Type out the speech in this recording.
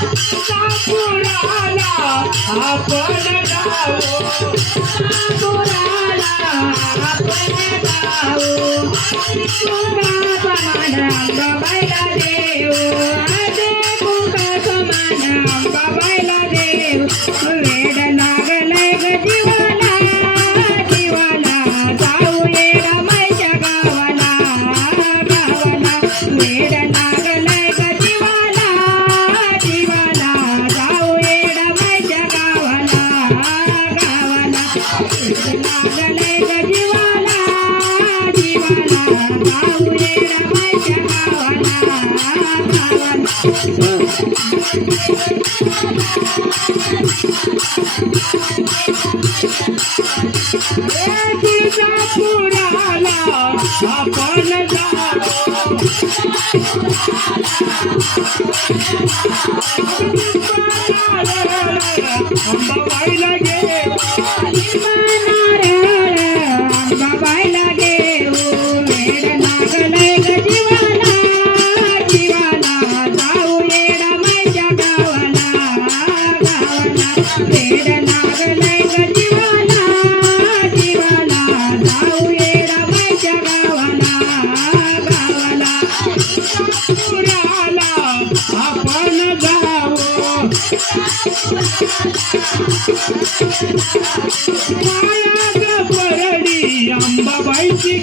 पुराला आपण जाऊ पुराला आपण जाऊ कुंका समान अंबाबाईला देऊ ते कुंका समान अंबाबाईला देऊ वेड लागलंय ग जीवाला जीवाला जाऊ ये रमाईच्या गावाला गावाला वेड लागलंय ग जीवाला जीवाला जाऊ ये रमाईच्या गावाला गावाला वेड लागलंय ग जीवाला जीवाला जाऊ ये रमाईच्या गावाला गावाला पुराला आपण अंबाबाईला गे अंबाबाईला घेऊ वेड लागलंय ग जीवाला जीवाला जाऊ ये रमाईच्या गावाला गावाला वेड लागलंय ग जीवाला जीवाला जाऊ ये रमाईच्या गावाला गावाला पुराला आपण जाऊ माया ग परडी अंबाबाईची